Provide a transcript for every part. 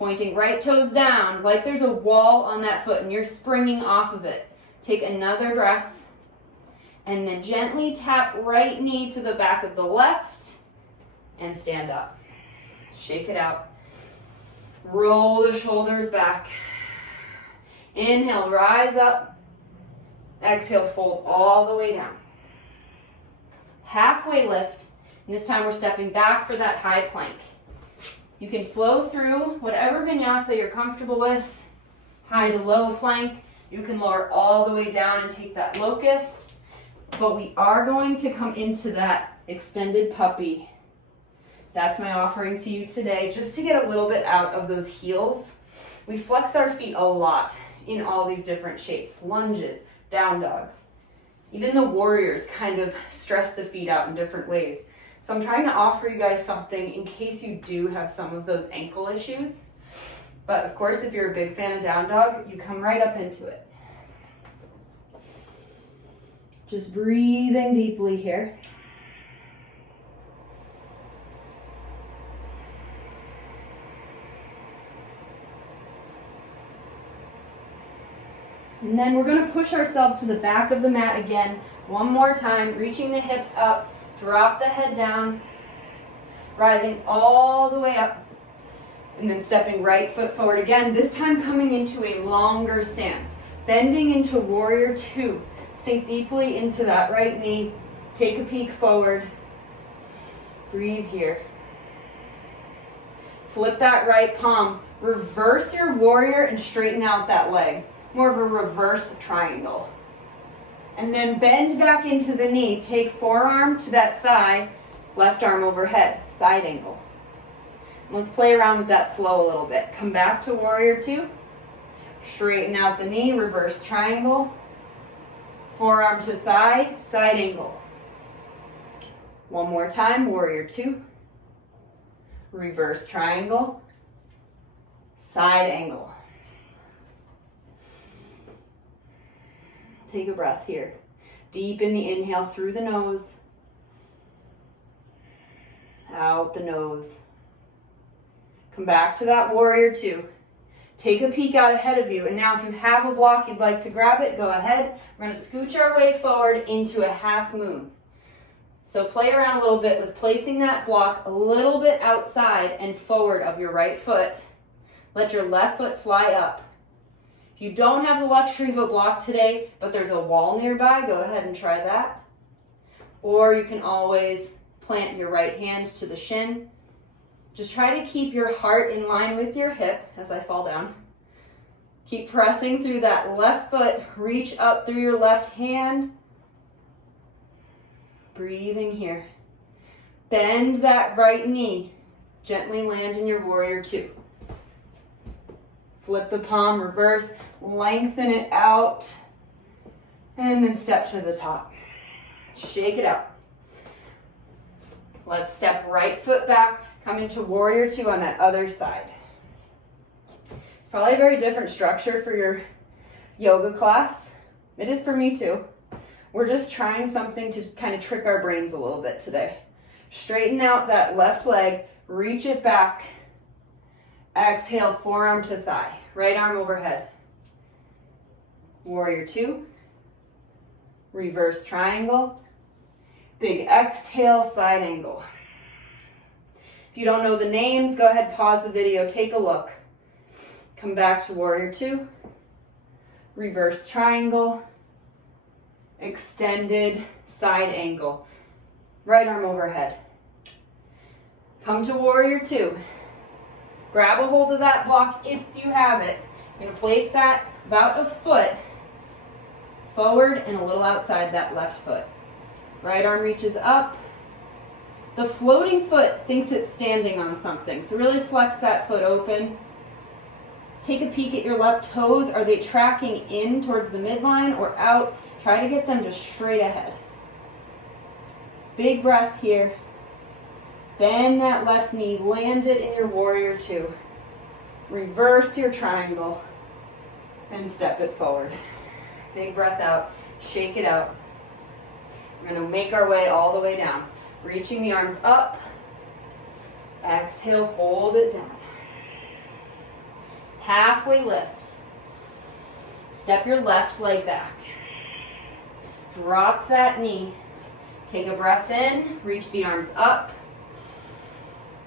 Pointing right toes down, like there's a wall on that foot and you're springing off of it. Take another breath. And then gently tap right knee to the back of the left and stand up. Shake it out. Roll the shoulders back. Inhale, rise up. Exhale, fold all the way down. Halfway lift. And this time we're stepping back for that high plank. You can flow through whatever vinyasa you're comfortable with. High to low plank. You can lower all the way down and take that locust. But we are going to come into that extended puppy. That's my offering to you today, just to get a little bit out of those heels. We flex our feet a lot in all these different shapes. Lunges, down dogs. Even the warriors kind of stress the feet out in different ways. So I'm trying to offer you guys something in case you do have some of those ankle issues. But of course, if you're a big fan of down dog, you come right up into it. Just breathing deeply here. And then we're going to push ourselves to the back of the mat again. One more time, reaching the hips up, drop the head down, rising all the way up, and then stepping right foot forward again, this time coming into a longer stance. Bending into warrior two. Sink deeply into that right knee. Take a peek forward. Breathe here. Flip that right palm. Reverse your warrior and straighten out that leg. More of a reverse triangle. And then bend back into the knee. Take forearm to that thigh. Left arm overhead. Side angle. Let's play around with that flow a little bit. Come back to warrior two. Straighten out the knee. Reverse triangle. Forearm to thigh, side angle. One more time, warrior two. Reverse triangle, side angle. Take a breath here. Deep in the inhale through the nose. Out the nose. Come back to that warrior two. Take a peek out ahead of you. And now if you have a block you'd like to grab it, go ahead. We're going to scooch our way forward into a half moon. So play around a little bit with placing that block a little bit outside and forward of your right foot. Let your left foot fly up. If you don't have the luxury of a block today, but there's a wall nearby, go ahead and try that. Or you can always plant your right hand to the shin. Just try to keep your heart in line with your hip as I fall down. Keep pressing through that left foot. Reach up through your left hand. Breathing here. Bend that right knee. Gently land in your warrior two. Flip the palm, reverse, lengthen it out, and then step to the top. Shake it out. Let's step right foot back. Come into warrior two on that other side. It's probably a very different structure for your yoga class. It is for me too. We're just trying something to kind of trick our brains a little bit today. Straighten out that left leg, reach it back. Exhale, forearm to thigh, right arm overhead. Warrior two. Reverse triangle. Big exhale, side angle. If you don't know the names, go ahead, pause the video, take a look. Come back to warrior two. Reverse triangle. Extended side angle. Right arm overhead. Come to warrior two. Grab a hold of that block if you have it. You're going to place that about a foot forward and a little outside that left foot. Right arm reaches up. The floating foot thinks it's standing on something, so really flex that foot open. Take a peek at your left toes. Are they tracking in towards the midline or out? Try to get them just straight ahead. Big breath here. Bend that left knee. Land it in your warrior two. Reverse your triangle and step it forward. Big breath out. Shake it out. We're going to make our way all the way down. Reaching the arms up. Exhale, fold it down. halfway lift. Step your left leg back. Drop that knee. Take a breath in, reach the arms up.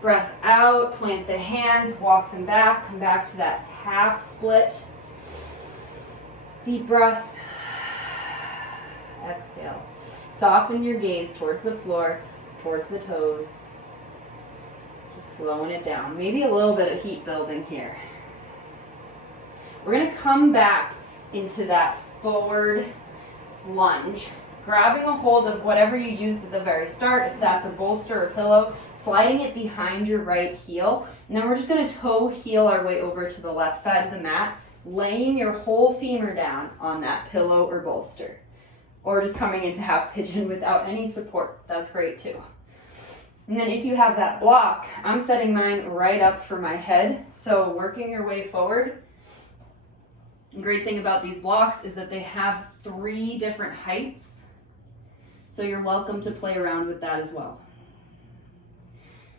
Breath out, plant the hands, walk them back, come back to that half split. Deep breath. Exhale. Soften your gaze towards the floor, towards the toes. Just slowing it down. Maybe a little bit of heat building here. We're going to come back into that forward lunge, grabbing a hold of whatever you used at the very start, if that's a bolster or pillow, sliding it behind your right heel, and then we're just going to toe heel our way over to the left side of the mat, laying your whole femur down on that pillow or bolster, or just coming into half pigeon without any support. That's great too. And then if you have that block, I'm setting mine right up for my head, so working your way forward. The great thing about these blocks is that they have 3 different heights, so you're welcome to play around with that as well.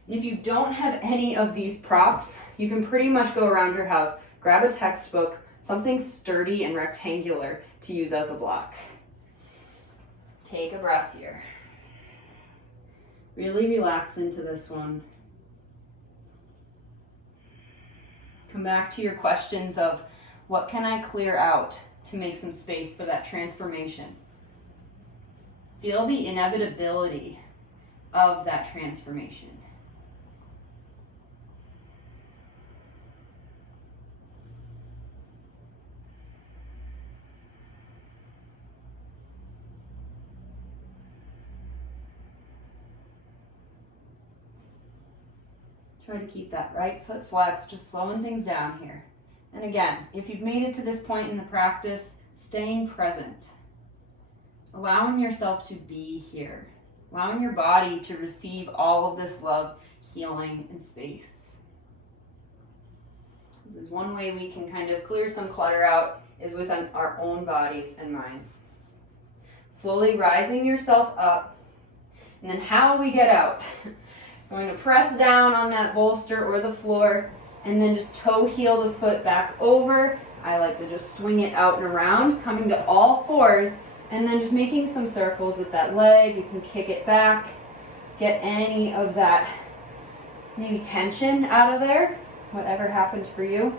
And if you don't have any of these props, you can pretty much go around your house, grab a textbook, something sturdy and rectangular to use as a block. Take a breath here. Really relax into this one. Come back to your questions of, what can I clear out to make some space for that transformation? Feel the inevitability of that transformation. Try to keep that right foot flexed, just slowing things down here. And again, if you've made it to this point in the practice, staying present. Allowing yourself to be here. Allowing your body to receive all of this love, healing, and space. This is one way we can kind of clear some clutter out, is within our own bodies and minds. Slowly rising yourself up. And then how we get out. Going to press down on that bolster or the floor, and then just toe heel the foot back over. I like to just swing it out and around, coming to all fours, and then just making some circles with that leg. You can kick it back, get any of that maybe tension out of there, whatever happened for you.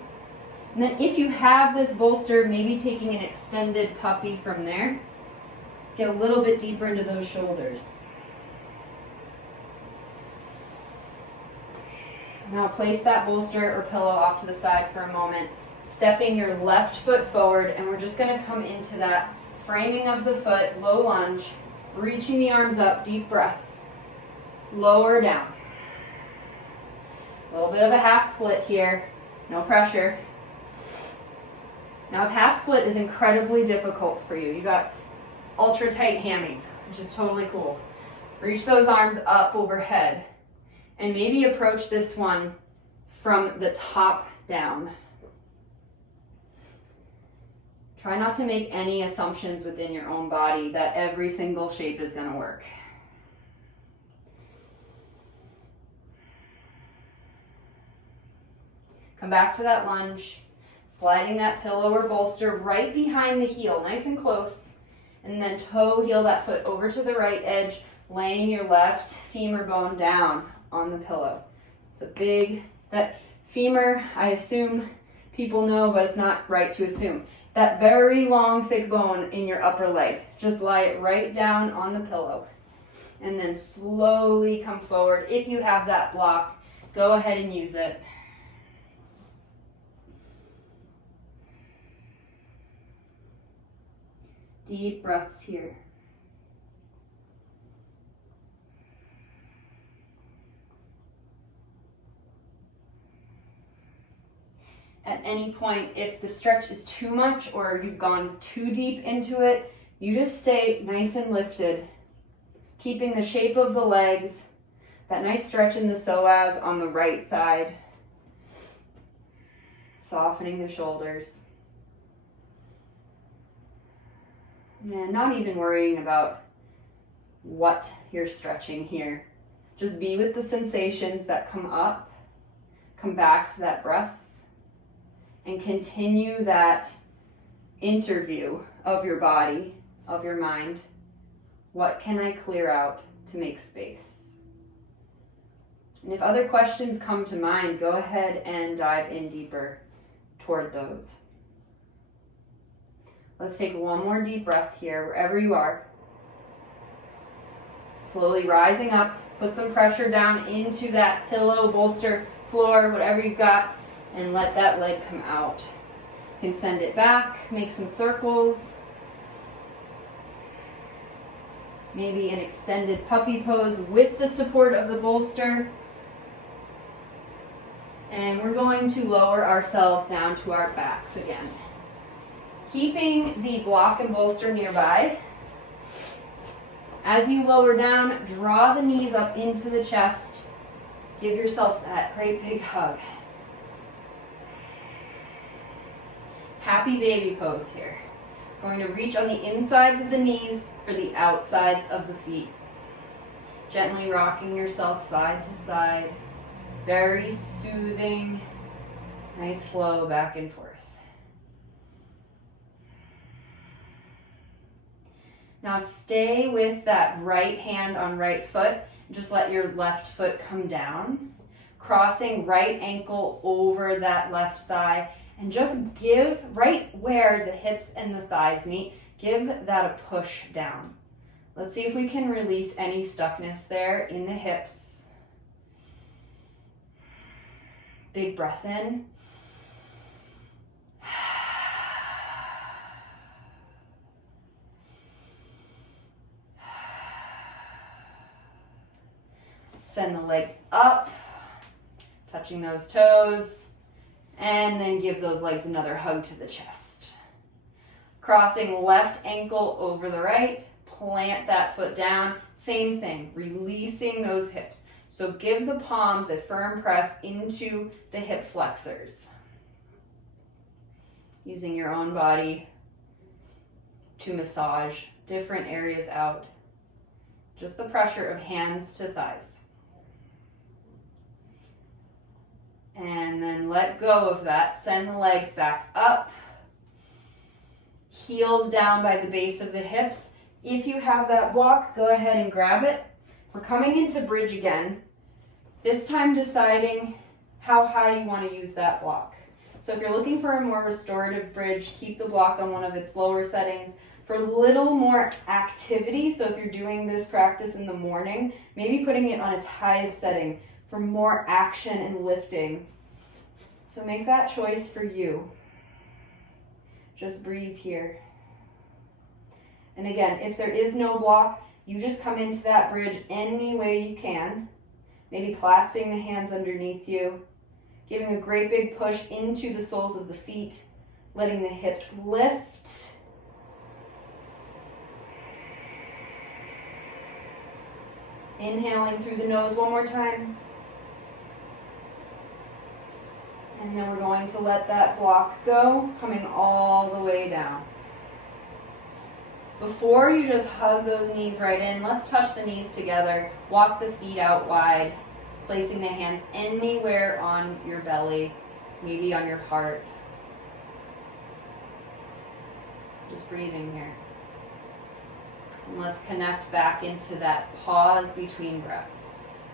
And then if you have this bolster, maybe taking an extended puppy from there, get a little bit deeper into those shoulders. Now place that bolster or pillow off to the side for a moment, stepping your left foot forward, and we're just going to come into that framing of the foot, low lunge, reaching the arms up, deep breath, lower down. A little bit of a half split here, no pressure. Now if half split is incredibly difficult for you, you got ultra tight hammies, which is totally cool. Reach those arms up overhead. And maybe approach this one from the top down. Try not to make any assumptions within your own body that every single shape is going to work. Come back to that lunge, sliding that pillow or bolster right behind the heel, nice and close, and then toe heel that foot over to the right edge, laying your left femur bone down on the pillow. It's a big, that femur, I assume people know, but it's not right to assume. That very long, thick bone in your upper leg. Just lie it right down on the pillow. And then slowly come forward. If you have that block, go ahead and use it. Deep breaths here. At any point, if the stretch is too much or you've gone too deep into it, you just stay nice and lifted, keeping the shape of the legs, that nice stretch in the psoas on the right side, softening the shoulders. And not even worrying about what you're stretching here. Just be with the sensations that come up, come back to that breath, and continue that interview of your body, of your mind. What can I clear out to make space? And if other questions come to mind, go ahead and dive in deeper toward those. Let's take one more deep breath here, wherever you are. Slowly rising up, put some pressure down into that pillow, bolster, floor, whatever you've got, and let that leg come out. You can send it back, make some circles. Maybe an extended puppy pose with the support of the bolster. And we're going to lower ourselves down to our backs again. Keeping the block and bolster nearby. As you lower down, draw the knees up into the chest. Give yourself that great big hug. Happy baby pose here. Going to reach on the insides of the knees for the outsides of the feet. Gently rocking yourself side to side. Very soothing, nice flow back and forth. Now stay with that right hand on right foot. Just let your left foot come down. Crossing right ankle over that left thigh. And just give right where the hips and the thighs meet, give that a push down. Let's see if we can release any stuckness there in the hips. Big breath in. Send the legs up, touching those toes, and then give those legs another hug to the chest. Crossing left ankle over the right, plant that foot down. Same thing, releasing those hips. So give the palms a firm press into the hip flexors. Using your own body to massage different areas out. Just the pressure of hands to thighs. And then let go of that. Send the legs back up. Heels down by the base of the hips. If you have that block, go ahead and grab it. We're coming into bridge again. This time deciding how high you want to use that block. So if you're looking for a more restorative bridge, keep the block on one of its lower settings. For a little more activity, so if you're doing this practice in the morning, maybe putting it on its highest setting for more action and lifting. So make that choice for you. Just breathe here. And again, if there is no block, you just come into that bridge any way you can. Maybe clasping the hands underneath you, giving a great big push into the soles of the feet, letting the hips lift. Inhaling through the nose one more time. And then we're going to let that block go, coming all the way down. Before you just hug those knees right in, let's touch the knees together. Walk the feet out wide, placing the hands anywhere on your belly, maybe on your heart. Just breathing here. And let's connect back into that pause between breaths.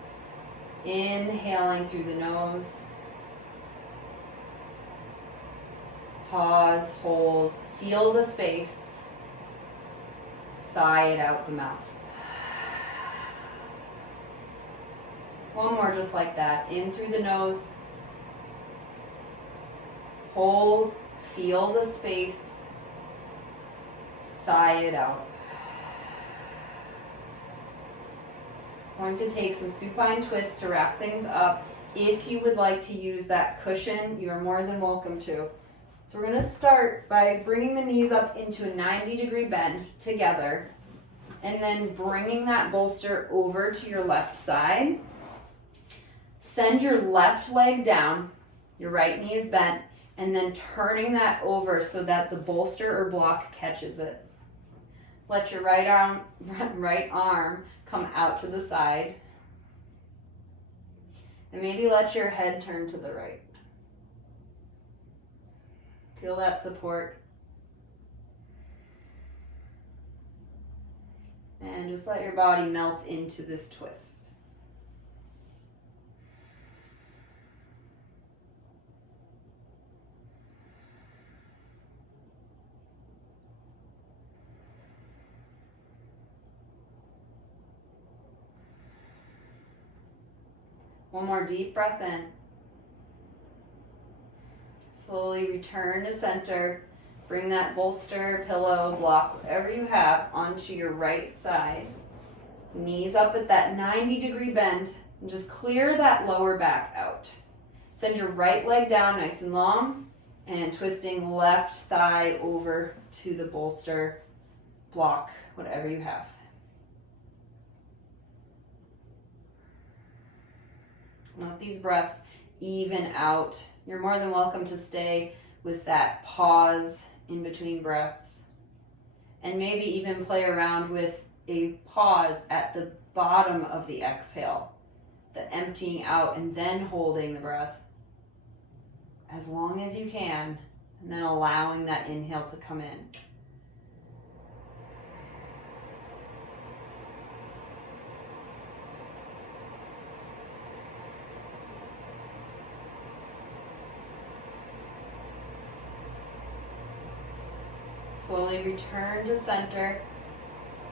Inhaling through the nose. Pause, hold, feel the space. Sigh it out the mouth. One more just like that. In through the nose. Hold, feel the space. Sigh it out. Going to take some supine twists to wrap things up. If you would like to use that cushion, you are more than welcome to. So we're going to start by bringing the knees up into a 90-degree bend together, and then bringing that bolster over to your left side. Send your left leg down, your right knee is bent, and then turning that over so that the bolster or block catches it. Let your right arm come out to the side, and maybe let your head turn to the right. Feel that support. And just let your body melt into this twist. One more deep breath in. Slowly return to center. Bring that bolster, pillow, block, whatever you have, onto your right side. Knees up at that 90-degree bend. And just clear that lower back out. Send your right leg down nice and long. And twisting left thigh over to the bolster, block, whatever you have. Let these breaths even out. You're more than welcome to stay with that pause in between breaths. And maybe even play around with a pause at the bottom of the exhale. The emptying out and then holding the breath as long as you can. And then allowing that inhale to come in. Slowly return to center.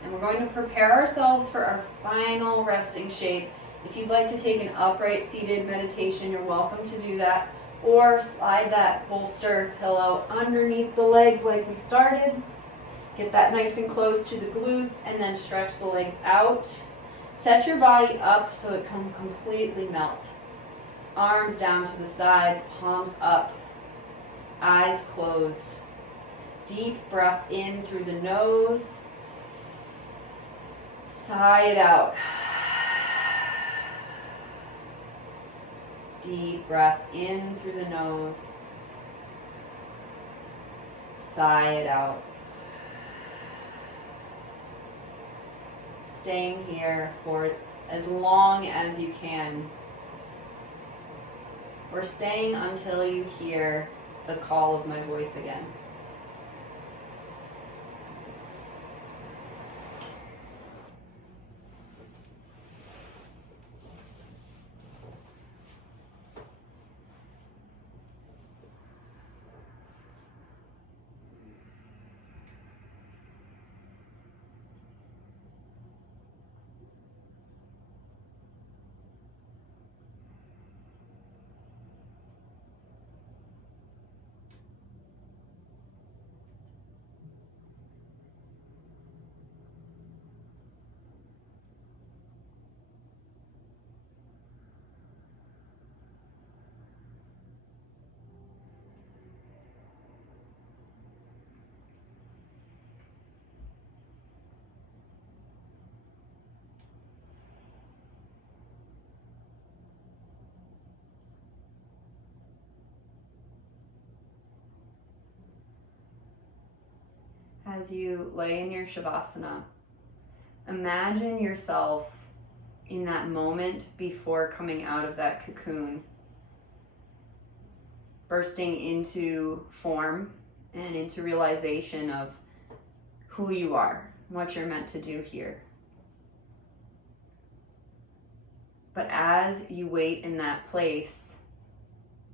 And we're going to prepare ourselves for our final resting shape. If you'd like to take an upright seated meditation, you're welcome to do that. Or slide that bolster pillow underneath the legs like we started. Get that nice and close to the glutes and then stretch the legs out. Set your body up so it can completely melt. Arms down to the sides, palms up, eyes closed. Deep breath in through the nose. Sigh it out. Deep breath in through the nose. Sigh it out. Staying here for as long as you can. Or staying until you hear the call of my voice again. As you lay in your Savasana, imagine yourself in that moment before coming out of that cocoon, bursting into form and into realization of who you are, what you're meant to do here. But as you wait in that place,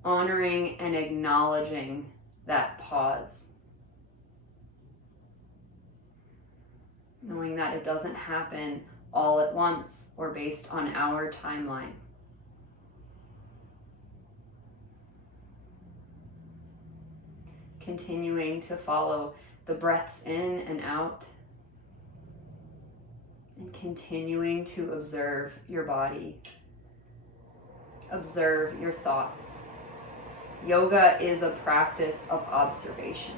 honoring and acknowledging that pause, knowing that it doesn't happen all at once or based on our timeline. Continuing to follow the breaths in and out, and continuing to observe your body, observe your thoughts. Yoga is a practice of observation.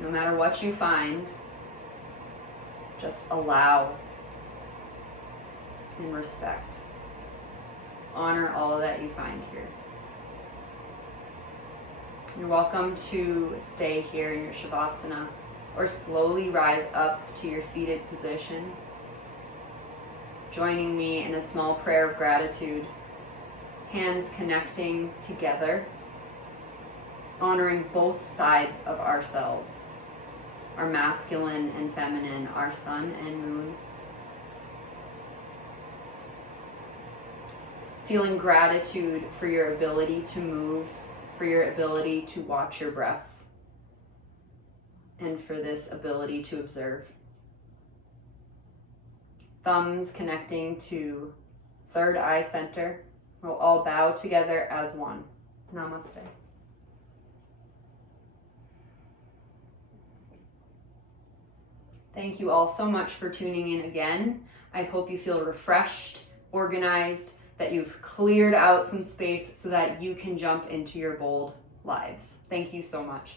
No matter what you find, just allow and respect. Honor all that you find here. You're welcome to stay here in your Savasana or slowly rise up to your seated position, joining me in a small prayer of gratitude Hands connecting together, honoring both sides of ourselves, our masculine and feminine, our sun and moon. Feeling gratitude for your ability to move, for your ability to watch your breath, and for this ability to observe. Thumbs connecting to third eye center. We'll all bow together as one. Namaste. Thank you all so much for tuning in again. I hope you feel refreshed, organized, that you've cleared out some space so that you can jump into your bold lives. Thank you so much.